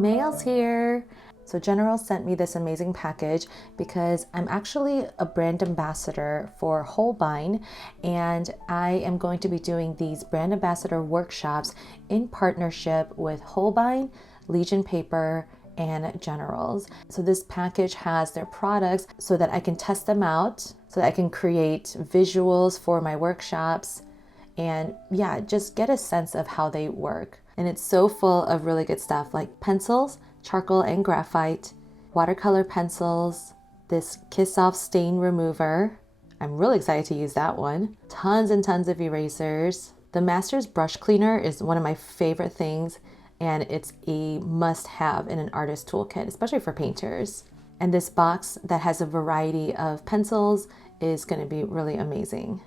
mail's here. So General sent me this amazing package because I'm actually a brand ambassador for Holbein, and I am going to be doing these brand ambassador workshops in partnership with Holbein, Legion Paper, and Generals. So this package has their products so that I can test them out, so that I can create visuals for my workshops, and yeah, just get a sense of how they work. And it's so full of really good stuff like pencils, charcoal and graphite, watercolor pencils, this Kiss Off stain remover. I'm really excited to use that one. Tons and tons of erasers. The Master's brush cleaner is one of my favorite things, and it's a must-have in an artist toolkit, especially for painters. And this box that has a variety of pencils is going to be really amazing.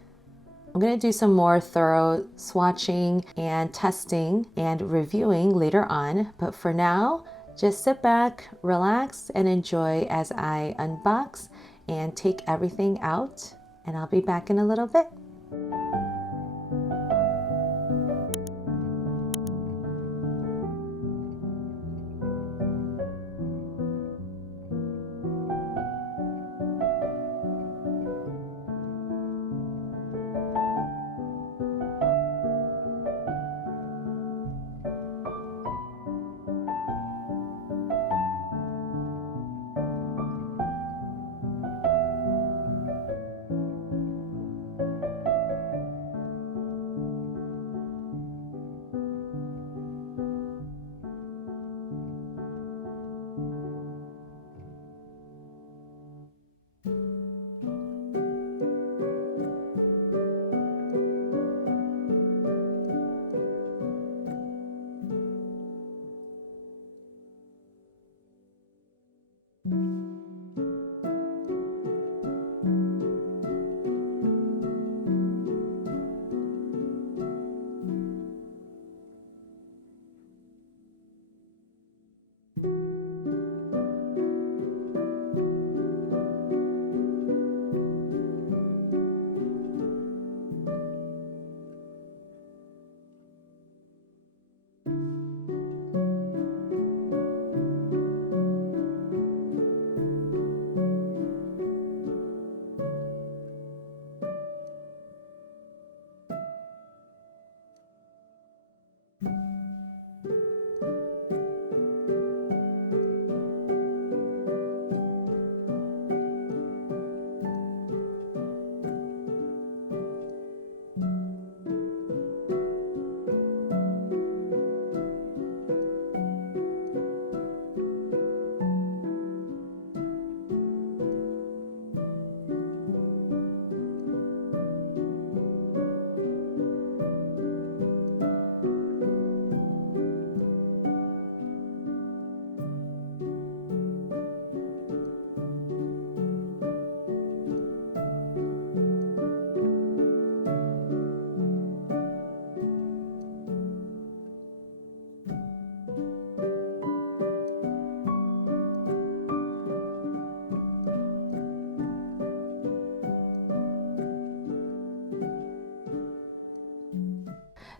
I'm going to do some more thorough swatching and testing and reviewing later on, but for now, just sit back, relax, and enjoy as I unbox and take everything out, and I'll be back in a little bit.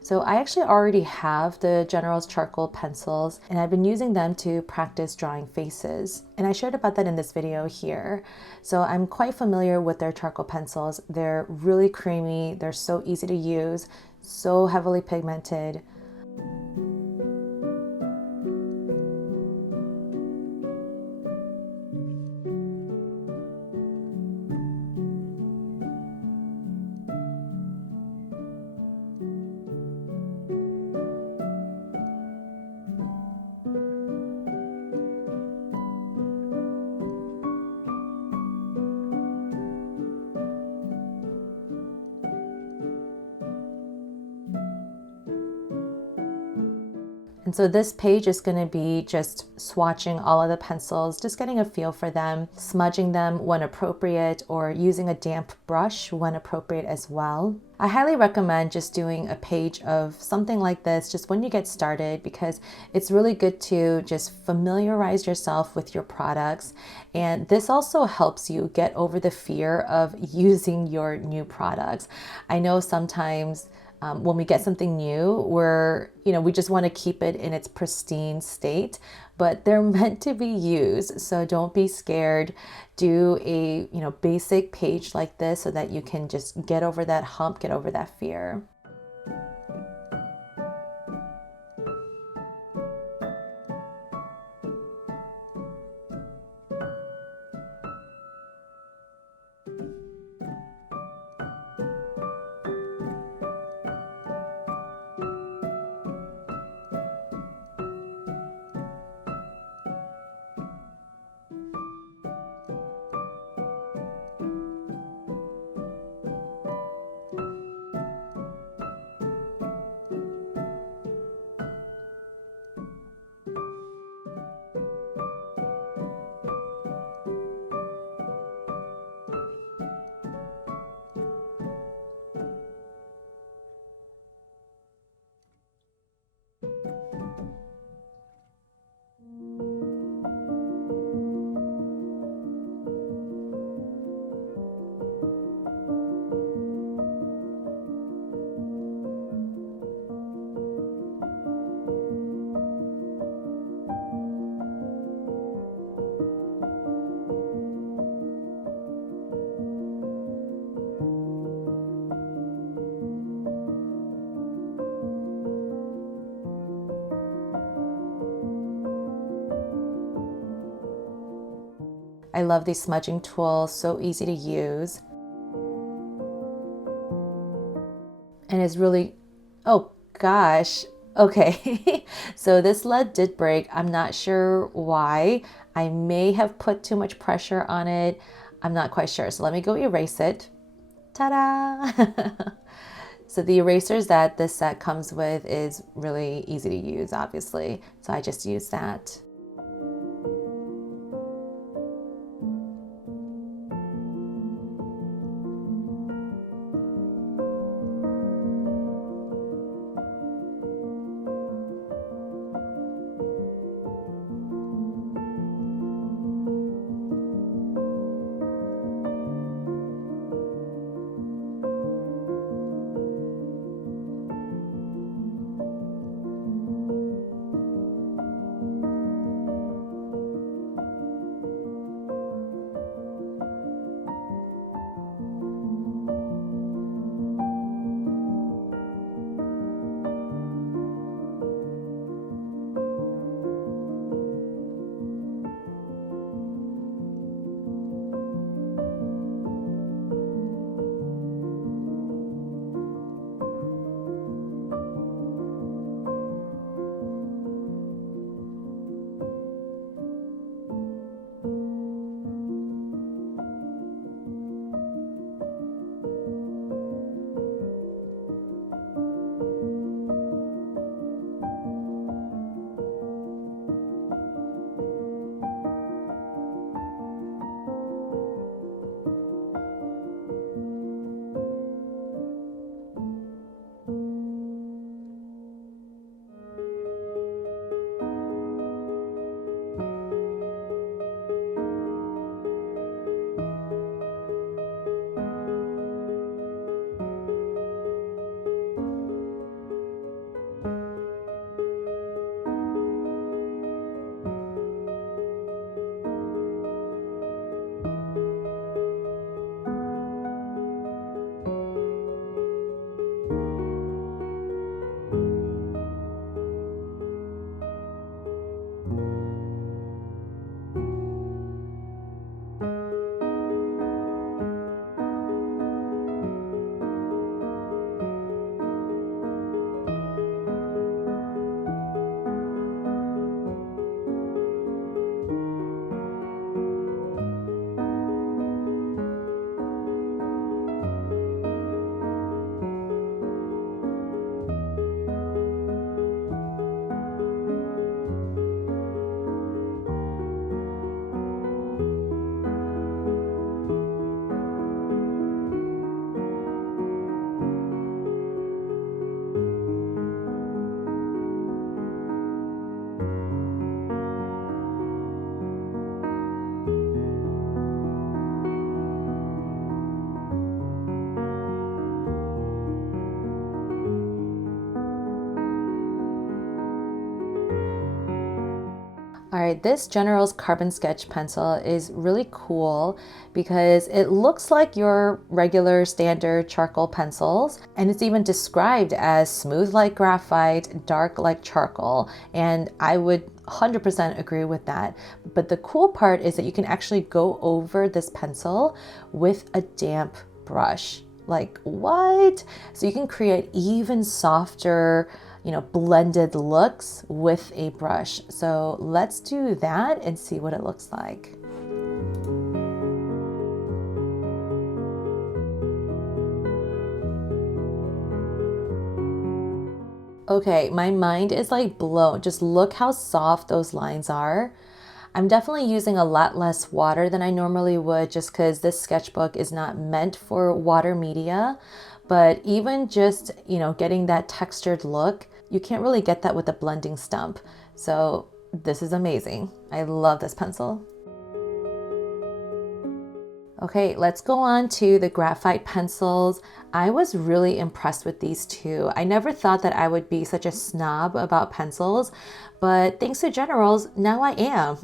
So I actually already have the General's charcoal pencils, and I've been using them to practice drawing faces. And I shared about that in this video here. So I'm quite familiar with their charcoal pencils. They're really creamy, they're so easy to use, so heavily pigmented. And so this page is going to be just swatching all of the pencils, just getting a feel for them, smudging them when appropriate, or using a damp brush when appropriate as well. I highly recommend just doing a page of something like this just when you get started, because it's really good to just familiarize yourself with your products. And this also helps you get over the fear of using your new products. I know sometimes when we get something new, we just want to keep it in its pristine state, but they're meant to be used. So don't be scared. Do a, basic page like this so that you can just get over that hump, get over that fear. I love these smudging tools, so easy to use. And it's really, oh gosh, okay. So this lead did break. I'm not sure why. I may have put too much pressure on it. I'm not quite sure. So let me go erase it. Ta-da! So the erasers that this set comes with is really easy to use, obviously. So I just use that. All right, this General's Carbon Sketch pencil is really cool because it looks like your regular standard charcoal pencils, and it's even described as smooth like graphite, dark like charcoal, and I would 100% agree with that. But the cool part is that you can actually go over this pencil with a damp brush. Like, what? So you can create even softer, blended looks with a brush. So let's do that and see what it looks like. Okay, my mind is like blown. Just look how soft those lines are. I'm definitely using a lot less water than I normally would just because this sketchbook is not meant for water media. But even just, getting that textured look, you can't really get that with a blending stump. So this is amazing. I love this pencil. Okay, let's go on to the graphite pencils. I was really impressed with these two. I never thought that I would be such a snob about pencils, but thanks to Generals, now I am.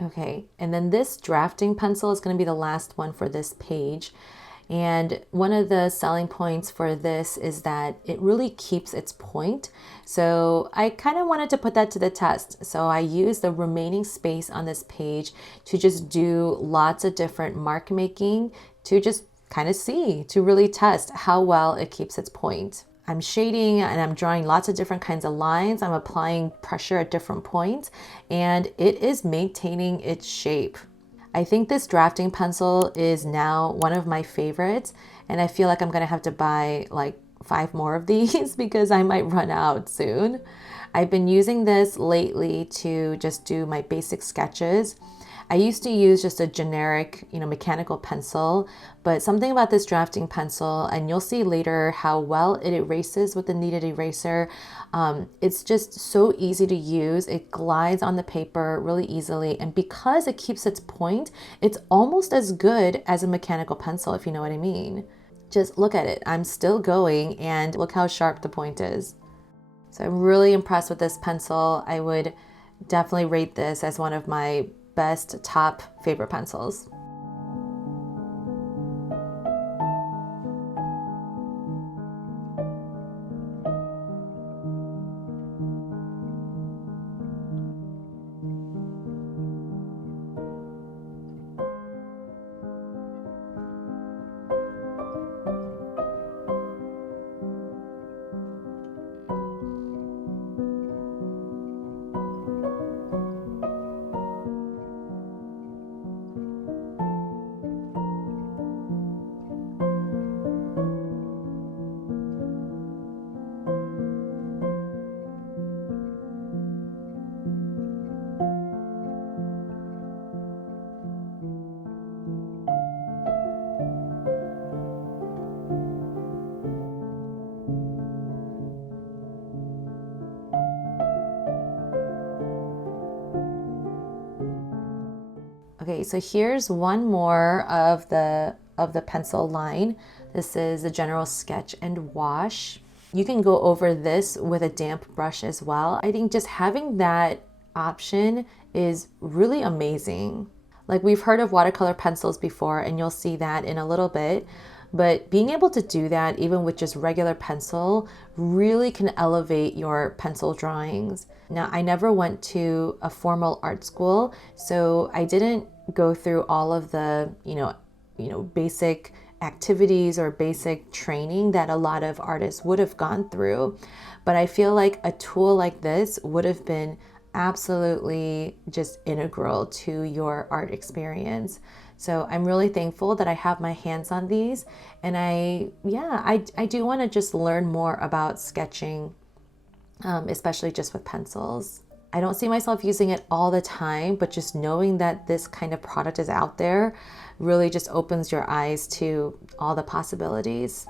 Okay, and then this drafting pencil is going to be the last one for this page. And one of the selling points for this is that it really keeps its point. So I kind of wanted to put that to the test. So I used the remaining space on this page to just do lots of different mark making to just kind of see, to really test how well it keeps its point. I'm shading and I'm drawing lots of different kinds of lines. I'm applying pressure at different points, and it is maintaining its shape. I think this drafting pencil is now one of my favorites, and I feel like I'm gonna have to buy like 5 more of these because I might run out soon. I've been using this lately to just do my basic sketches. I used to use just a generic, mechanical pencil, but something about this drafting pencil, and you'll see later how well it erases with the kneaded eraser. It's just so easy to use. It glides on the paper really easily, and because it keeps its point, it's almost as good as a mechanical pencil, if you know what I mean. Just look at it. I'm still going, and look how sharp the point is. So I'm really impressed with this pencil. I would definitely rate this as one of my best top favorite pencils. Okay, so here's one more of the pencil line. This is the General Sketch and Wash. You can go over this with a damp brush as well. I think just having that option is really amazing. Like, we've heard of watercolor pencils before, and you'll see that in a little bit. But being able to do that even with just regular pencil really can elevate your pencil drawings. Now, I never went to a formal art school, so I didn't go through all of the, basic activities or basic training that a lot of artists would have gone through. But I feel like a tool like this would have been absolutely just integral to your art experience. So I'm really thankful that I have my hands on these, and I do want to just learn more about sketching, especially just with pencils. I don't see myself using it all the time, but just knowing that this kind of product is out there really just opens your eyes to all the possibilities.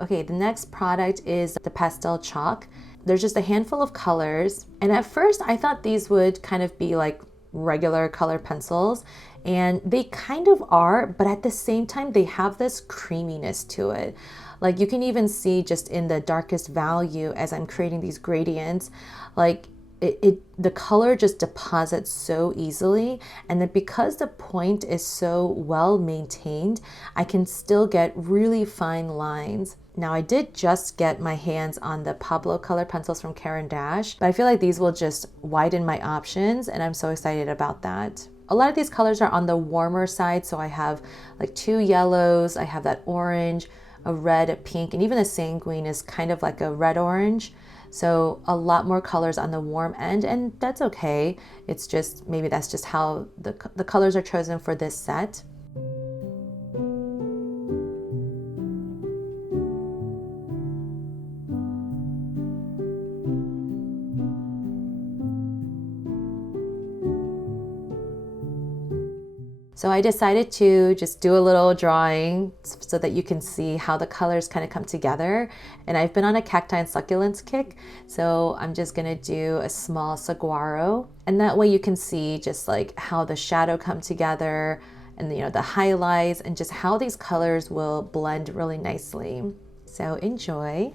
Okay, the next product is the PastelChalk. There's just a handful of colors, and at first I thought these would kind of be like regular color pencils, and they kind of are, but at the same time they have this creaminess to it. Like, you can even see just in the darkest value as I'm creating these gradients, like the color just deposits so easily, and then because the point is so well maintained, I can still get really fine lines. Now, I did just get my hands on the Pablo color pencils from Caran d'Ache, but I feel like these will just widen my options, and I'm so excited about that. A lot of these colors are on the warmer side, so I have like 2 yellows, I have that orange, a red, a pink, and even the sanguine is kind of like a red-orange. So a lot more colors on the warm end, and that's okay. It's just, maybe that's just how the colors are chosen for this set. So I decided to just do a little drawing so that you can see how the colors kind of come together. And I've been on a cacti and succulents kick, so I'm just gonna do a small saguaro. And that way you can see just like how the shadow come together and the highlights and just how these colors will blend really nicely. So enjoy.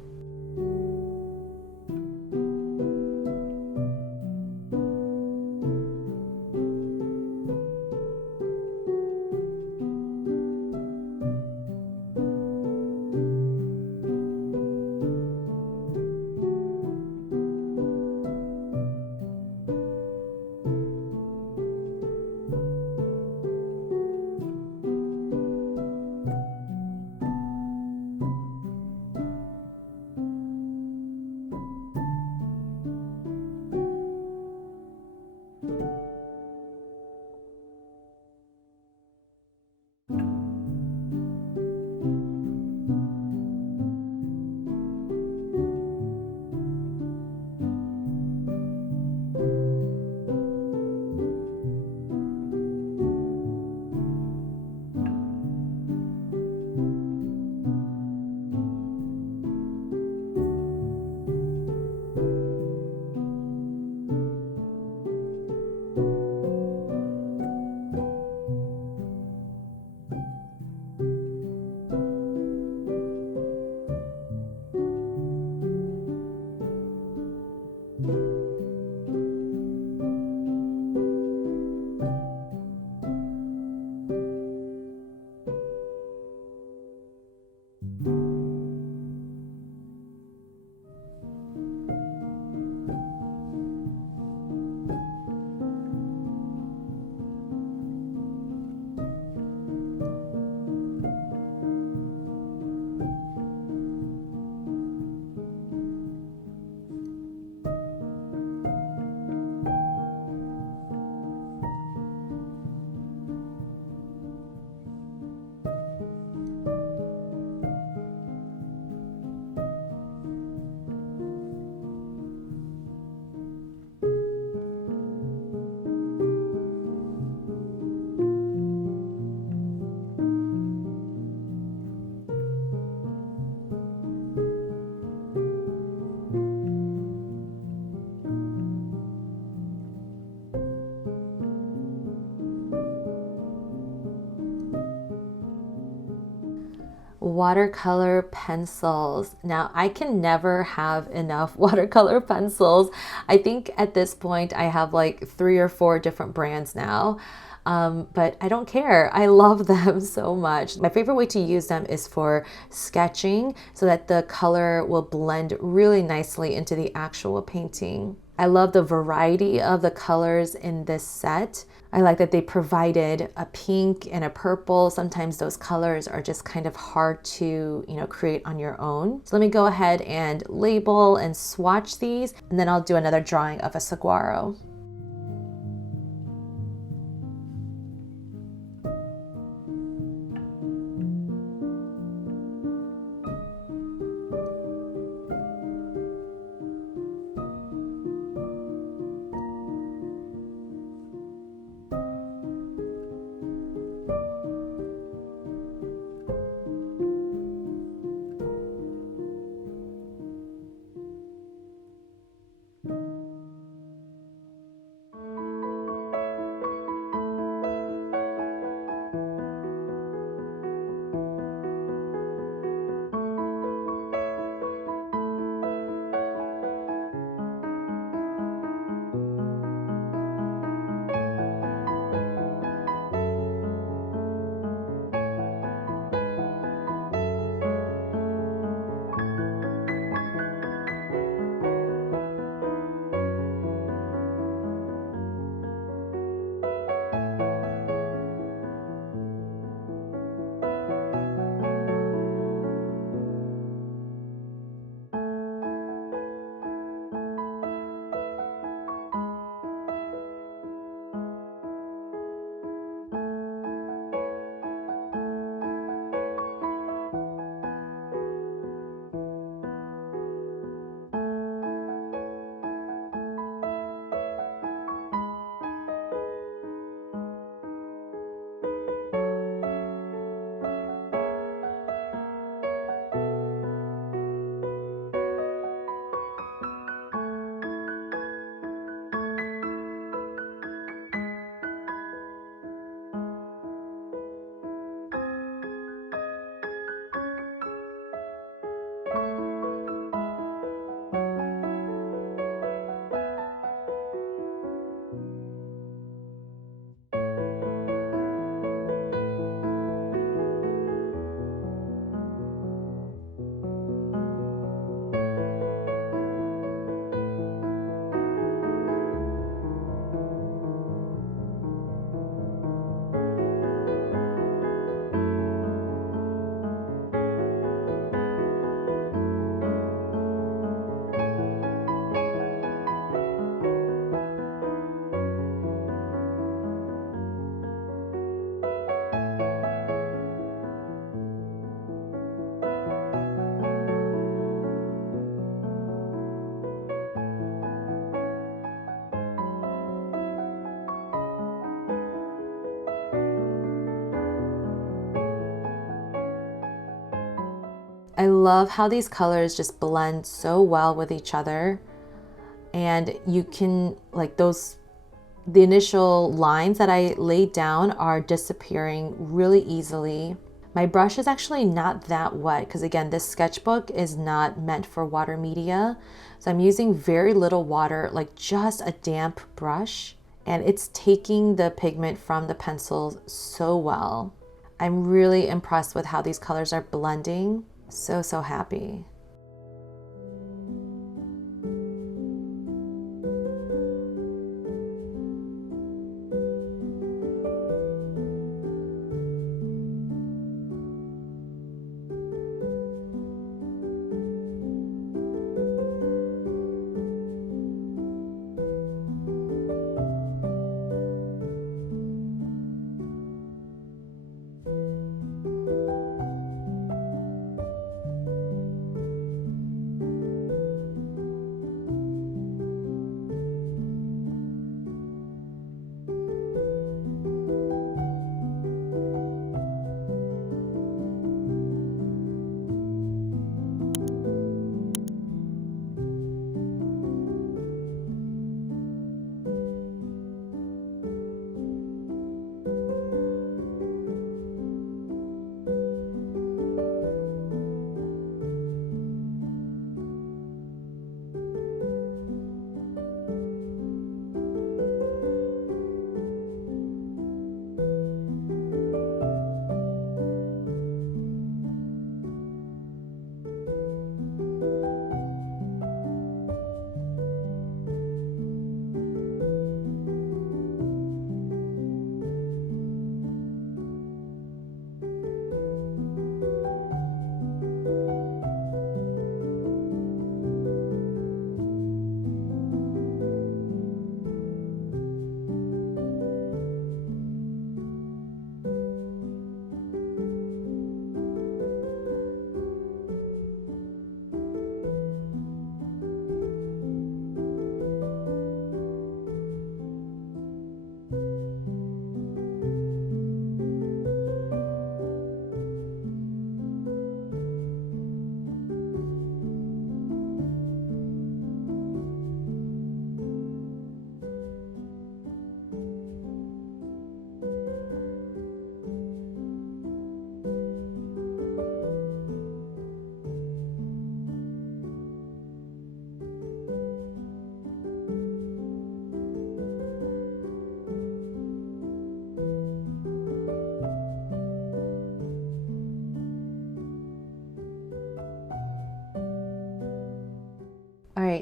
watercolor pencils. Now, I can never have enough watercolor pencils. I think at this point I have like 3 or 4 different brands now. But I don't care. I love them so much. My favorite way to use them is for sketching so that the color will blend really nicely into the actual painting. I love the variety of the colors in this set. I like that they provided a pink and a purple. Sometimes those colors are just kind of hard to, create on your own. So let me go ahead and label and swatch these, and then I'll do another drawing of a saguaro. I love how these colors just blend so well with each other, and you can, the initial lines that I laid down are disappearing really easily. My brush is actually not that wet because, again, this sketchbook is not meant for water media. So I'm using very little water, like just a damp brush, and it's taking the pigment from the pencils so well. I'm really impressed with how these colors are blending. So happy.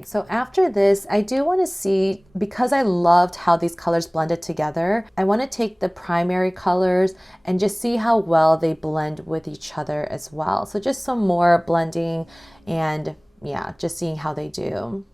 So after this, I do want to see, because I loved how these colors blended together, I want to take the primary colors and just see how well they blend with each other as well. So just some more blending and yeah, just seeing how they do.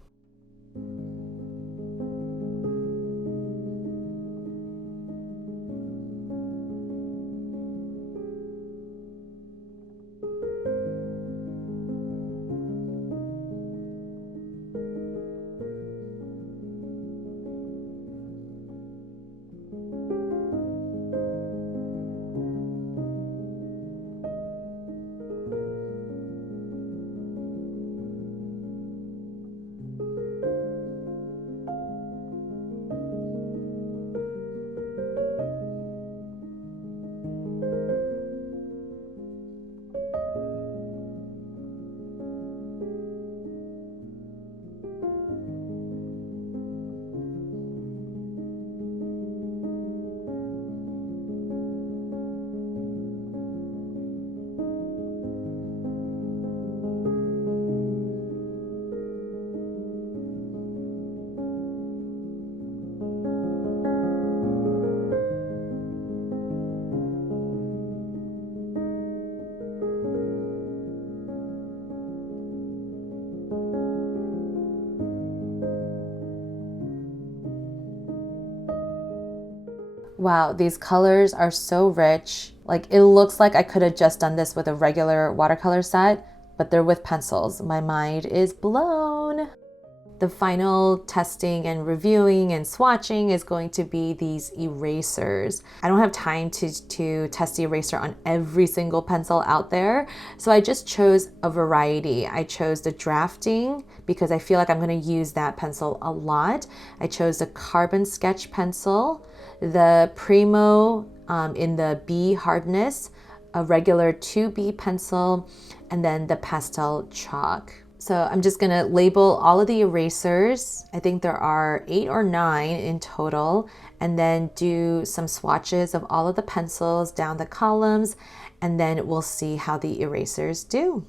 Wow, these colors are so rich. Like it looks like I could have just done this with a regular watercolor set, but they're with pencils. My mind is blown. The final testing and reviewing and swatching is going to be these erasers. I don't have time to test the eraser on every single pencil out there, so I just chose a variety. I chose the drafting because I feel like I'm going to use that pencil a lot. I chose the carbon sketch pencil, the Primo in the B hardness, a regular 2B pencil, and then the PastelChalk. So I'm just gonna label all of the erasers. I think there are 8 or 9 in total, and then do some swatches of all of the pencils down the columns, and then we'll see how the erasers do.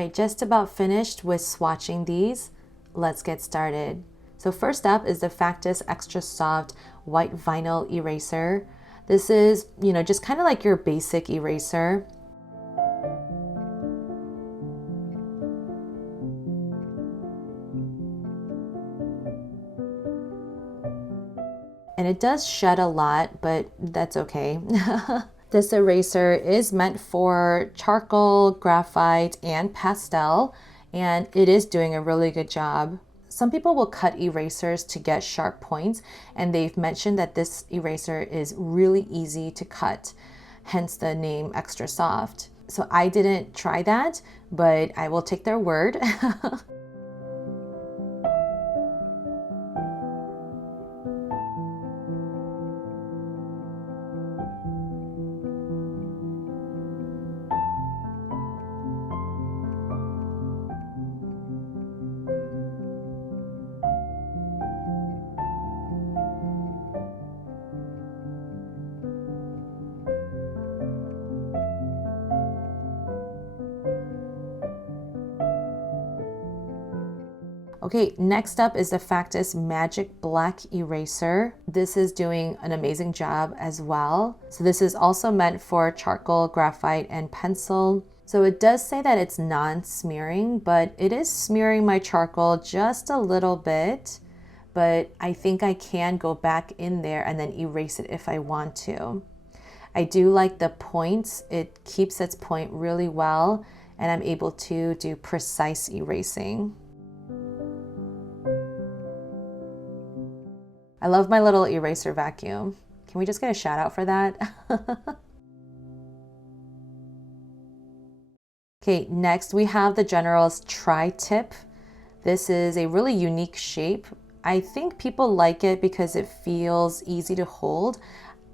right, just about finished with swatching these. Let's get started. So first up is the Factus Extra Soft White Vinyl Eraser. This is, just kind of like your basic eraser. And it does shed a lot, but that's okay. This eraser is meant for charcoal, graphite, and pastel, and it is doing a really good job. Some people will cut erasers to get sharp points, and they've mentioned that this eraser is really easy to cut, hence the name Extra Soft. So I didn't try that, but I will take their word. Okay, next up is the Factus Magic Black Eraser. This is doing an amazing job as well. So this is also meant for charcoal, graphite, and pencil. So it does say that it's non-smearing, but it is smearing my charcoal just a little bit. But I think I can go back in there and then erase it if I want to. I do like the points. It keeps its point really well, and I'm able to do precise erasing. I love my little eraser vacuum. Can we just get a shout out for that? Okay, next we have the General's Tri-Tip. This is a really unique shape. I think people like it because it feels easy to hold.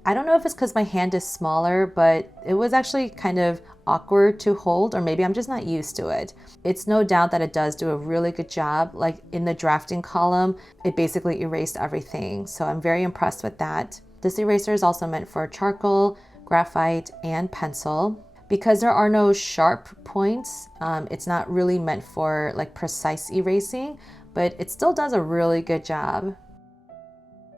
I don't know if it's because my hand is smaller, but it was actually kind of awkward to hold, or maybe I'm just not used to it. It's no doubt that it does do a really good job. Like in the drafting column, it basically erased everything. So I'm very impressed with that. This eraser is also meant for charcoal, graphite, and pencil. Because there are no sharp points, it's not really meant for like precise erasing, but it still does a really good job.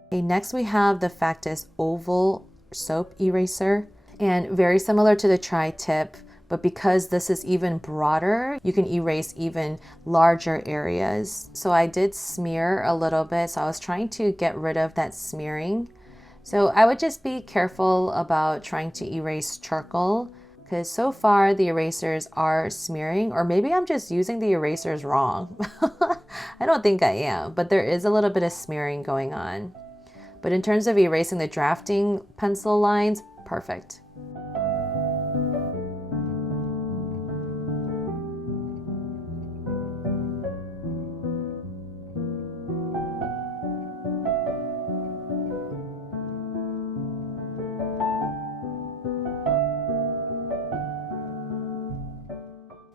Okay, next we have the Factus Oval Soap Eraser, and very similar to the Tri-Tip, but because this is even broader, you can erase even larger areas. So I did smear a little bit, so I was trying to get rid of that smearing. So I would just be careful about trying to erase charcoal, because so far the erasers are smearing, or maybe I'm just using the erasers wrong. I don't think I am, but there is a little bit of smearing going on. But in terms of erasing the drafting pencil lines, perfect.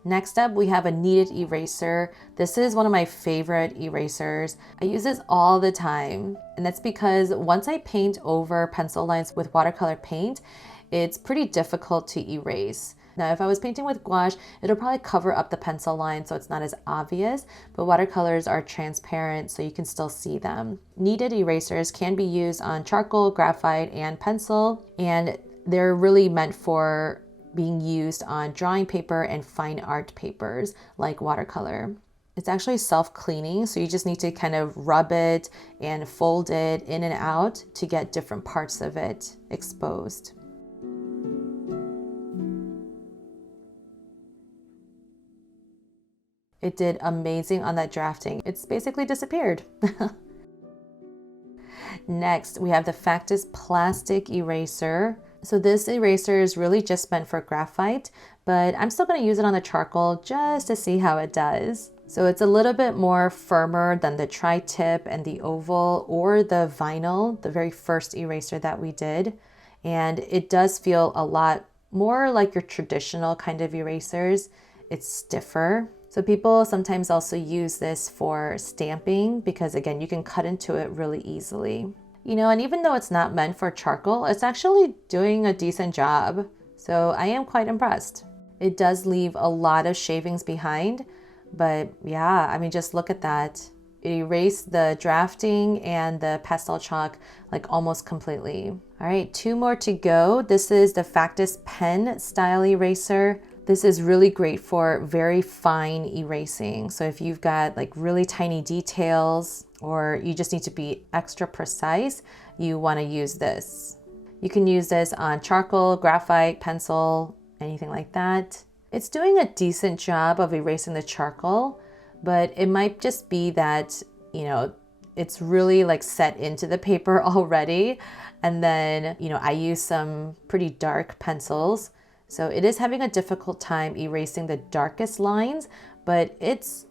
Next up, we have a kneaded eraser. This is one of my favorite erasers. I use this all the time, and that's because once I paint over pencil lines with watercolor paint, it's pretty difficult to erase. Now, if I was painting with gouache, it'll probably cover up the pencil line so it's not as obvious, but watercolors are transparent so you can still see them. Kneaded erasers can be used on charcoal, graphite, and pencil, and they're really meant for being used on drawing paper and fine art papers like watercolor. It's actually self-cleaning, so you just need to kind of rub it and fold it in and out to get different parts of it exposed. It did amazing on that drafting. It's basically disappeared. Next, we have the Factus Plastic Eraser. So this eraser is really just meant for graphite, but I'm still going to use it on the charcoal just to see how it does. So it's a little bit more firmer than the Tri-Tip and the Oval or the Vinyl, the very first eraser that we did. And it does feel a lot more like your traditional kind of erasers. It's stiffer. So people sometimes also use this for stamping because, again, you can cut into it really easily. And even though it's not meant for charcoal, it's actually doing a decent job. So I am quite impressed. It does leave a lot of shavings behind, but yeah, I mean, just look at that. It erased the drafting and the PastelChalk like almost completely. All right, 2 more to go. This is the Factus pen style eraser. This is really great for very fine erasing. So if you've got like really tiny details or you just need to be extra precise, you want to use this. You can use this on charcoal, graphite, pencil, anything like that. It's doing a decent job of erasing the charcoal, but it might just be that, you know, it's really like set into the paper already. And then, you know, I use some pretty dark pencils. So it is having a difficult time erasing the darkest lines, but it's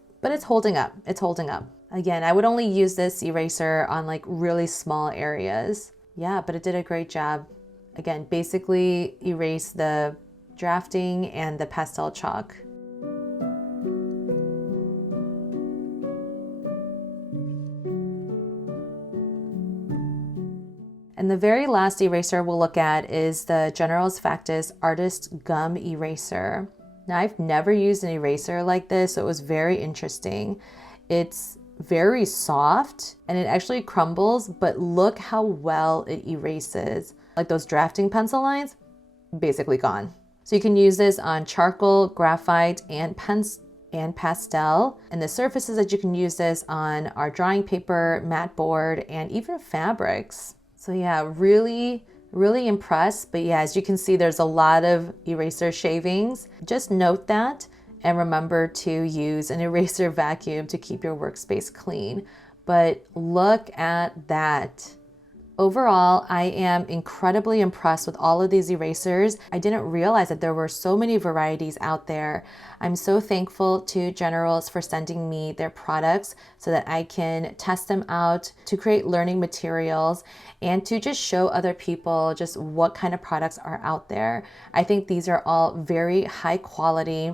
holding up. It's holding up. Again, I would only use this eraser on like really small areas. Yeah, but it did a great job. Again, basically erase the drafting and the PastelChalk. And the very last eraser we'll look at is the General's Factus Artist Gum Eraser. Now, I've never used an eraser like this, so it was very interesting. It's very soft and it actually crumbles, but look how well it erases. Like those drafting pencil lines, basically gone. So you can use this on charcoal, graphite, and pastel. And the surfaces that you can use this on are drawing paper, matte board, and even fabrics. So yeah, really impressed. But yeah, as you can see, there's a lot of eraser shavings. Just note that and remember to use an eraser vacuum to keep your workspace clean. But look at that. Overall, I am incredibly impressed with all of these erasers. I didn't realize that there were so many varieties out there. I'm so thankful to Generals for sending me their products so that I can test them out to create learning materials and to just show other people just what kind of products are out there. I think these are all very high quality.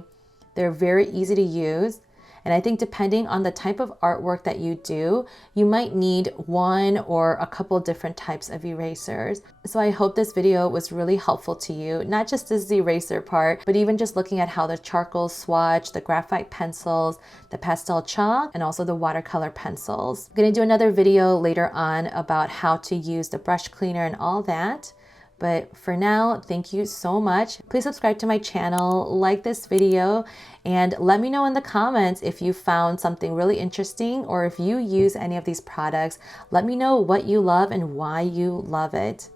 They're very easy to use. And I think depending on the type of artwork that you do, you might need one or a couple different types of erasers. So I hope this video was really helpful to you, not just as the eraser part, but even just looking at how the charcoal swatch, the graphite pencils, the PastelChalk, and also the watercolor pencils. I'm gonna do another video later on about how to use the brush cleaner and all that. But for now, thank you so much. Please subscribe to my channel, like this video, and let me know in the comments if you found something really interesting or if you use any of these products. Let me know what you love and why you love it.